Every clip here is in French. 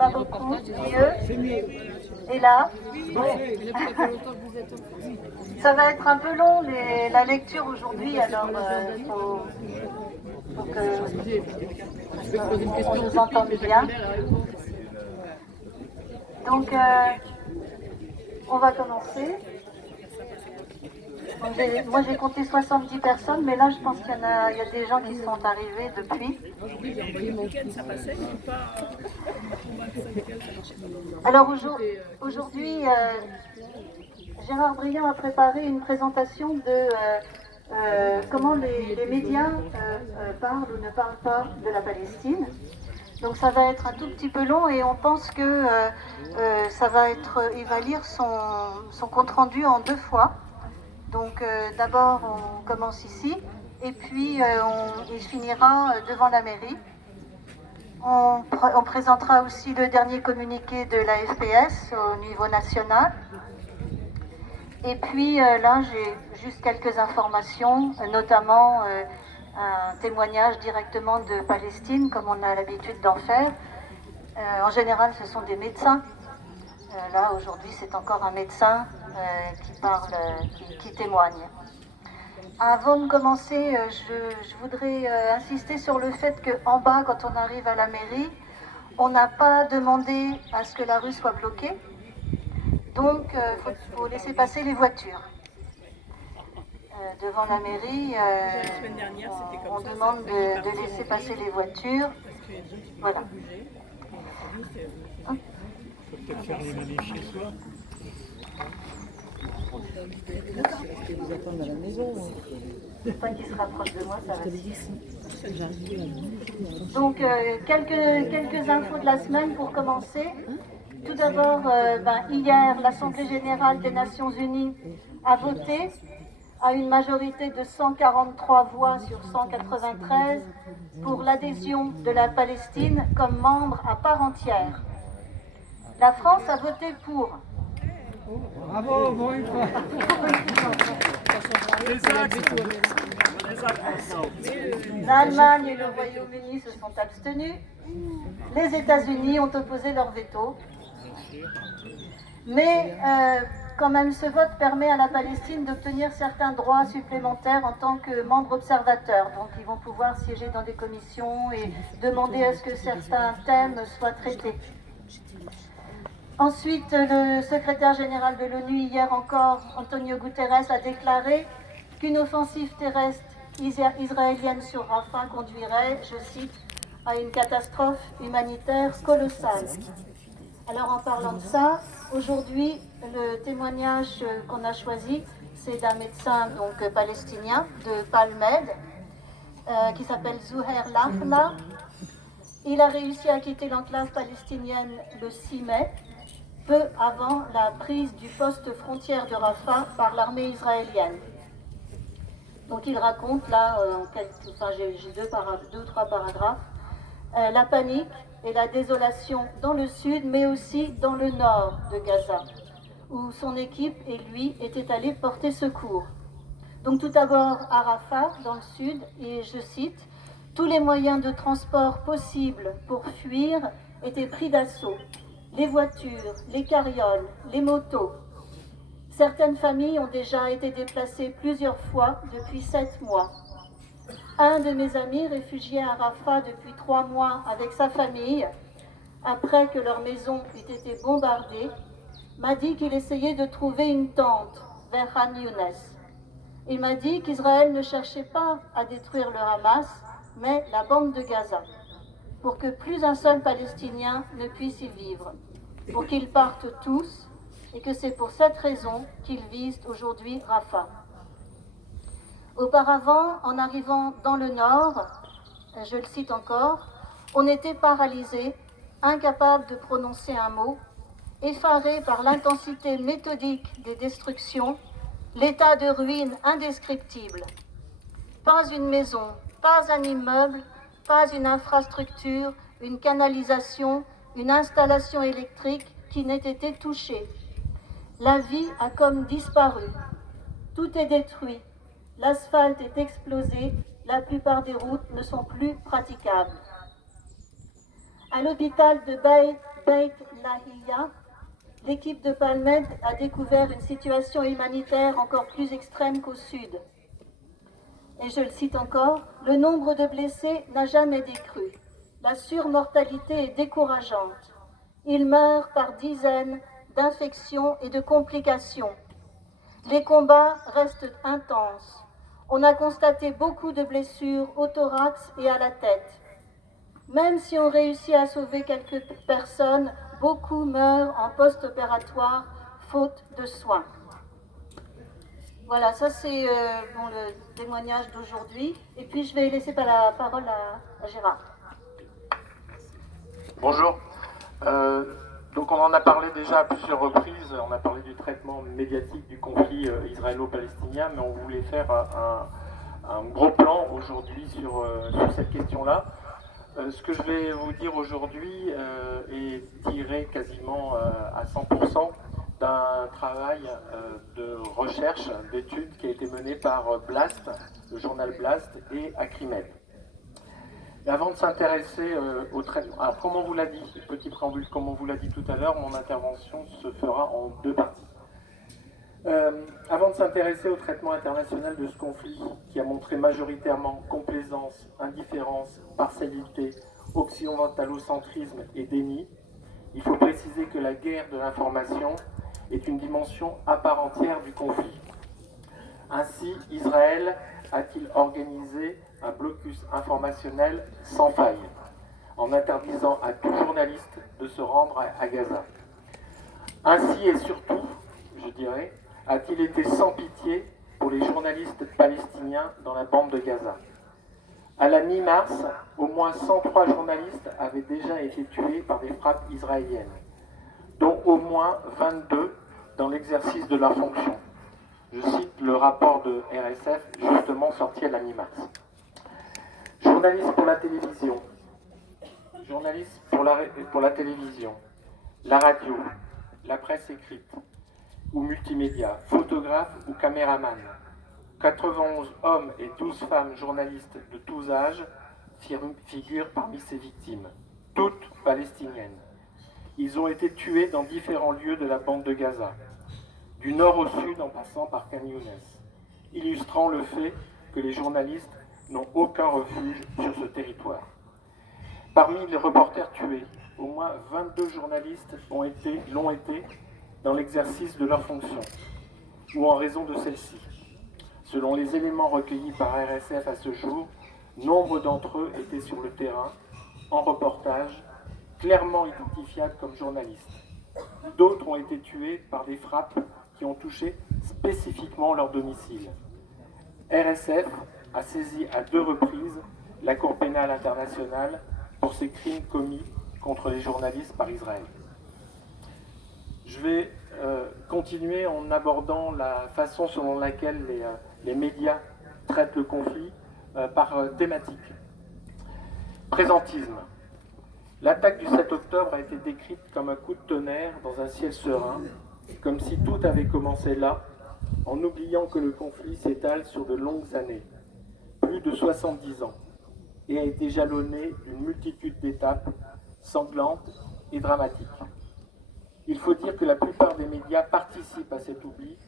Pas beaucoup. Mieux. Et là. Ça va être un peu long la lecture aujourd'hui, alors faut que on nous entende bien. Donc, on va commencer. Moi, j'ai compté 70 personnes, mais là, je pense qu'il y a des gens qui sont arrivés depuis. Alors, aujourd'hui, Gérard Briand a préparé une présentation de comment les médias parlent ou ne parlent pas de la Palestine. Donc ça va être un tout petit peu long et on pense que il va lire son compte-rendu en 2 fois. Donc d'abord on commence ici et puis il finira devant la mairie. On présentera aussi le dernier communiqué de la FPS au niveau national. Et puis là, j'ai juste quelques informations, notamment un témoignage directement de Palestine, comme on a l'habitude d'en faire. En général, ce sont des médecins. Là, aujourd'hui, c'est encore un médecin qui parle, qui témoigne. Avant de commencer, je voudrais insister sur le fait qu'en bas, quand on arrive à la mairie, on n'a pas demandé à ce que la rue soit bloquée. Donc, il faut laisser passer les voitures. Devant la mairie, on demande de laisser passer les voitures. Voilà. On peut peut-être faire les manifs chez soi. Vous attendez à la maison. Pas qu'ils se rapprochent de moi, ça va. Donc, quelques infos de la semaine pour commencer. Tout d'abord, hier, l'Assemblée générale des Nations unies a voté à une majorité de 143 voix sur 193 pour l'adhésion de la Palestine comme membre à part entière. La France a voté pour. Bravo, bon une fois. L'Allemagne et le Royaume-Uni se sont abstenus. Les États-Unis ont opposé leur veto. Mais quand même, ce vote permet à la Palestine d'obtenir certains droits supplémentaires en tant que membre observateur. Donc, ils vont pouvoir siéger dans des commissions et demander à ce que certains thèmes soient traités. Ensuite, le secrétaire général de l'ONU, hier encore, Antonio Guterres, a déclaré qu'une offensive terrestre israélienne sur Rafah conduirait, je cite, à une catastrophe humanitaire colossale. Alors en parlant de ça, aujourd'hui, le témoignage qu'on a choisi, c'est d'un médecin donc palestinien de Palmed, qui s'appelle Zouher Lahla. Il a réussi à quitter l'enclave palestinienne le 6 mai, peu avant la prise du poste frontière de Rafah par l'armée israélienne. Donc il raconte là, j'ai deux ou trois paragraphes, la panique et la désolation dans le sud, mais aussi dans le nord de Gaza, où son équipe et lui étaient allés porter secours. Donc tout d'abord à Rafah, dans le sud, et je cite, « Tous les moyens de transport possibles pour fuir étaient pris d'assaut. Les voitures, les carrioles, les motos. Certaines familles ont déjà été déplacées plusieurs fois depuis 7 mois. Un de mes amis, réfugié à Rafah depuis 3 mois avec sa famille, après que leur maison eût été bombardée, m'a dit qu'il essayait de trouver une tente vers Khan Younes. Il m'a dit qu'Israël ne cherchait pas à détruire le Hamas, mais la bande de Gaza, pour que plus un seul Palestinien ne puisse y vivre, pour qu'ils partent tous, et que c'est pour cette raison qu'ils visent aujourd'hui Rafah. Auparavant, en arrivant dans le nord, je le cite encore, on était paralysés, incapables de prononcer un mot, effarés par l'intensité méthodique des destructions, l'état de ruine indescriptible. Pas une maison, pas un immeuble, pas une infrastructure, une canalisation, une installation électrique qui n'ait été touchée. La vie a comme disparu. Tout est détruit. L'asphalte est explosé. La plupart des routes ne sont plus praticables. À l'hôpital de Beit Beit Lahia, l'équipe de Palmed a découvert une situation humanitaire encore plus extrême qu'au sud. Et je le cite encore, le nombre de blessés n'a jamais décru. La surmortalité est décourageante. Ils meurent par dizaines d'infections et de complications. Les combats restent intenses. On a constaté beaucoup de blessures au thorax et à la tête. Même si on réussit à sauver quelques personnes, beaucoup meurent en post-opératoire, faute de soins. Voilà, ça c'est le témoignage d'aujourd'hui. Et puis je vais laisser la parole à Gérard. Bonjour. Donc on en a parlé déjà à plusieurs reprises, on a parlé du traitement médiatique du conflit israélo-palestinien, mais on voulait faire un gros plan aujourd'hui sur cette question-là. Ce que je vais vous dire aujourd'hui est tiré quasiment à 100% d'un travail de recherche, d'études qui a été mené par Blast, le journal Blast, et Acrimed. Et avant de s'intéresser au traitement, alors comme on vous l'a dit, petit préambule, comme on vous l'a dit tout à l'heure, mon intervention se fera en deux parties. Avant de s'intéresser au traitement international de ce conflit, qui a montré majoritairement complaisance, indifférence, partialité, occidentalocentrisme et déni, il faut préciser que la guerre de l'information est une dimension à part entière du conflit. Ainsi, Israël a-t-il organisé un blocus informationnel sans faille, en interdisant à tout journaliste de se rendre à Gaza. Ainsi et surtout, je dirais, a-t-il été sans pitié pour les journalistes palestiniens dans la bande de Gaza. À la mi-mars, au moins 103 journalistes avaient déjà été tués par des frappes israéliennes, dont au moins 22 dans l'exercice de leur fonction. Je cite le rapport de RSF, justement sorti à la mi-mars. Journalistes pour la télévision, journalistes pour la télévision, la radio, la presse écrite ou multimédia, photographes ou caméramans, 91 hommes et 12 femmes journalistes de tous âges figurent parmi ces victimes, toutes palestiniennes. Ils ont été tués dans différents lieux de la bande de Gaza, du nord au sud en passant par Khan Younes, illustrant le fait que les journalistes n'ont aucun refuge sur ce territoire. Parmi les reporters tués, au moins 22 journalistes l'ont été dans l'exercice de leur fonction, ou en raison de celle-ci. Selon les éléments recueillis par RSF à ce jour, nombre d'entre eux étaient sur le terrain, en reportage, clairement identifiables comme journalistes. D'autres ont été tués par des frappes qui ont touché spécifiquement leur domicile. RSF a saisi à 2 reprises la Cour pénale internationale pour ces crimes commis contre les journalistes par Israël. Je vais continuer en abordant la façon selon laquelle les médias traitent le conflit par thématique. Présentisme. L'attaque du 7 octobre a été décrite comme un coup de tonnerre dans un ciel serein, comme si tout avait commencé là, en oubliant que le conflit s'étale sur de longues années, plus de 70 ans, et a été jalonné d'une multitude d'étapes sanglantes et dramatiques. Il faut dire que la plupart des médias participent à cet oubli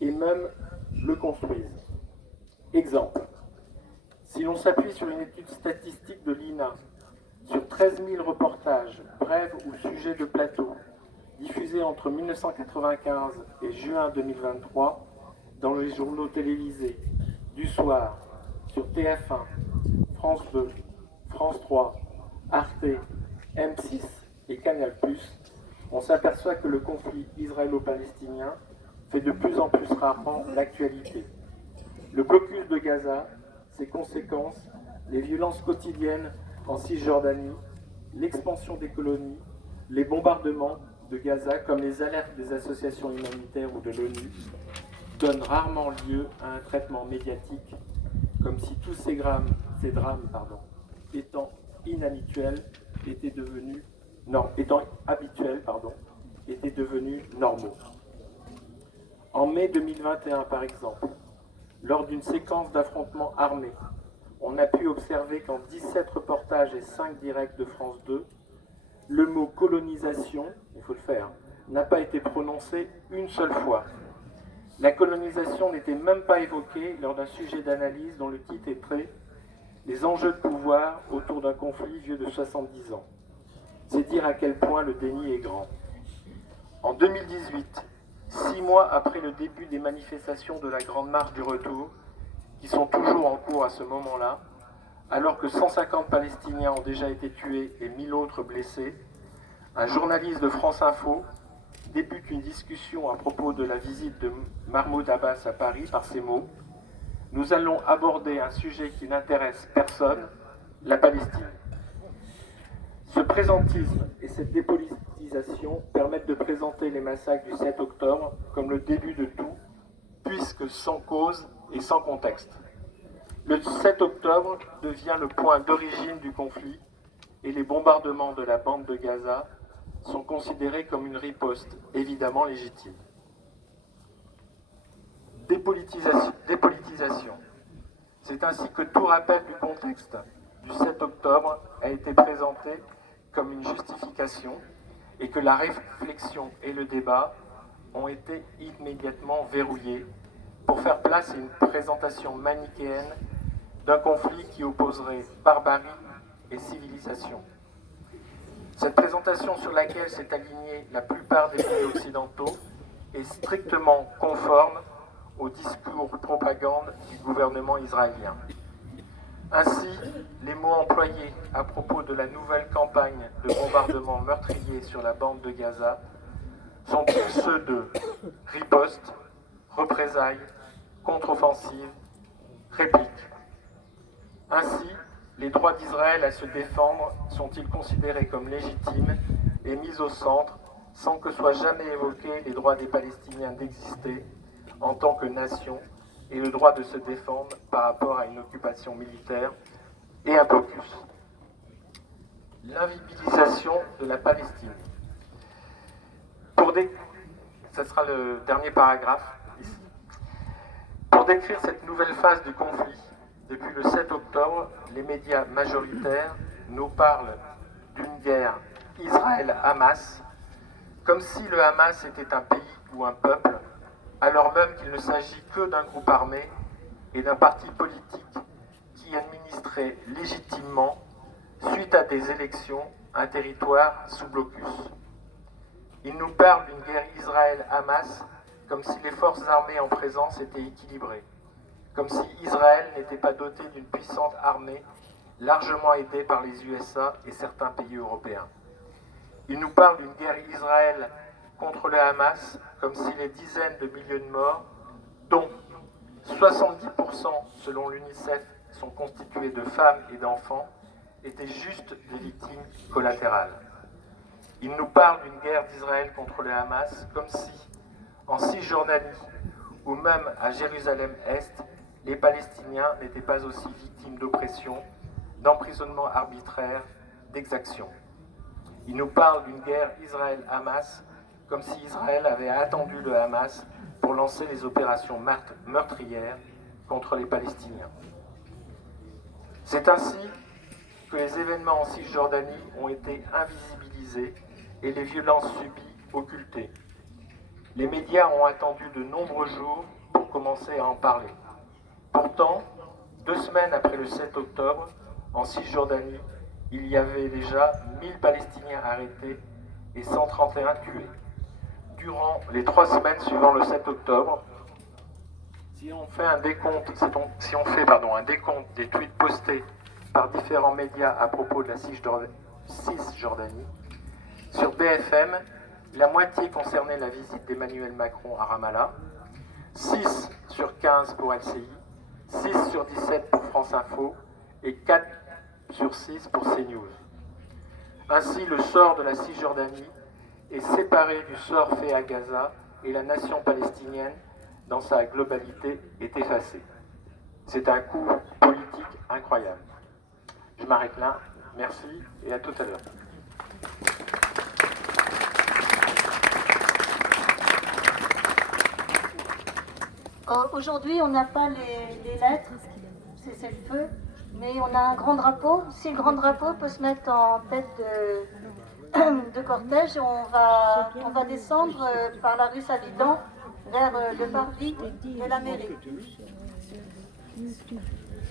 et même le construisent. Exemple, si l'on s'appuie sur une étude statistique de l'INA, sur 13 000 reportages, brèves ou sujets de plateau, diffusés entre 1995 et juin 2023 dans les journaux télévisés, du soir, sur TF1, France 2, France 3, Arte, M6 et Canal+, on s'aperçoit que le conflit israélo-palestinien fait de plus en plus rarement l'actualité. Le blocus de Gaza, ses conséquences, les violences quotidiennes en Cisjordanie, l'expansion des colonies, les bombardements de Gaza, comme les alertes des associations humanitaires ou de l'ONU, donnent rarement lieu à un traitement médiatique, comme si tous ces drames, étant habituels, étaient devenus normaux. En mai 2021, par exemple, lors d'une séquence d'affrontements armés, on a pu observer qu'en 17 reportages et 5 directs de France 2, Le mot colonisation, il faut le faire, n'a pas été prononcé une seule fois. La colonisation n'était même pas évoquée lors d'un sujet d'analyse dont le titre est trait « Les enjeux de pouvoir autour d'un conflit vieux de 70 ans ». C'est dire à quel point le déni est grand. En 2018, 6 mois après le début des manifestations de la Grande Marche du Retour, qui sont toujours en cours à ce moment-là, alors que 150 Palestiniens ont déjà été tués et 1000 autres blessés, un journaliste de France Info débute une discussion à propos de la visite de Mahmoud Abbas à Paris par ces mots « Nous allons aborder un sujet qui n'intéresse personne, la Palestine ». Ce présentisme et cette dépolitisation permettent de présenter les massacres du 7 octobre comme le début de tout, puisque sans cause et sans contexte. Le 7 octobre devient le point d'origine du conflit et les bombardements de la bande de Gaza sont considérés comme une riposte évidemment légitime. Dépolitisation. C'est ainsi que tout rappel du contexte du 7 octobre a été présenté comme une justification et que la réflexion et le débat ont été immédiatement verrouillés pour faire place à une présentation manichéenne d'un conflit qui opposerait barbarie et civilisation. Cette présentation sur laquelle s'est alignée la plupart des pays occidentaux est strictement conforme au discours propagande du gouvernement israélien. Ainsi, les mots employés à propos de la nouvelle campagne de bombardement meurtrier sur la bande de Gaza sont tous ceux de riposte, représailles, contre-offensive, réplique. Ainsi, les droits d'Israël à se défendre sont-ils considérés comme légitimes et mis au centre sans que soient jamais évoqués les droits des Palestiniens d'exister en tant que nation et le droit de se défendre par rapport à une occupation militaire et un blocus. L'invibilisation de la Palestine. Ce sera le dernier paragraphe ici. Pour décrire cette nouvelle phase du conflit, depuis le 7 octobre, les médias majoritaires nous parlent d'une guerre Israël-Hamas, comme si le Hamas était un pays ou un peuple, alors même qu'il ne s'agit que d'un groupe armé et d'un parti politique qui administrait légitimement, suite à des élections, un territoire sous blocus. Il nous parle d'une guerre Israël-Hamas comme si les forces armées en présence étaient équilibrées, comme si Israël n'était pas doté d'une puissante armée largement aidée par les USA et certains pays européens. Il nous parle d'une guerre Israël contre le Hamas comme si les dizaines de milliers de morts, dont 70% selon l'UNICEF sont constitués de femmes et d'enfants, étaient juste des victimes collatérales. Il nous parle d'une guerre d'Israël contre le Hamas comme si, en Cisjordanie ou même à Jérusalem-Est, les Palestiniens n'étaient pas aussi victimes d'oppression, d'emprisonnement arbitraire, d'exactions. Il nous parle d'une guerre Israël-Hamas comme si Israël avait attendu le Hamas pour lancer les opérations meurtrières contre les Palestiniens. C'est ainsi que les événements en Cisjordanie ont été invisibilisés et les violences subies occultées. Les médias ont attendu de nombreux jours pour commencer à en parler. Pourtant, 2 semaines après le 7 octobre, en Cisjordanie, il y avait déjà 1000 Palestiniens arrêtés et 131 tués. Durant les 3 semaines suivant le 7 octobre, si on fait un décompte des tweets postés par différents médias à propos de la Cisjordanie, sur BFM, la moitié concernait la visite d'Emmanuel Macron à Ramallah, 6 sur 15 pour LCI, 6 sur 17 pour France Info et 4 sur 6 pour CNews. Ainsi, le sort de la Cisjordanie est séparé du sort fait à Gaza et la nation palestinienne, dans sa globalité, est effacée. C'est un coup politique incroyable. Je m'arrête là. Merci et à tout à l'heure. Aujourd'hui, on n'a pas les lettres, c'est le feu, mais on a un grand drapeau. Si le grand drapeau peut se mettre en tête de cortège. On va descendre par la rue Savidan vers le parvis de la mairie.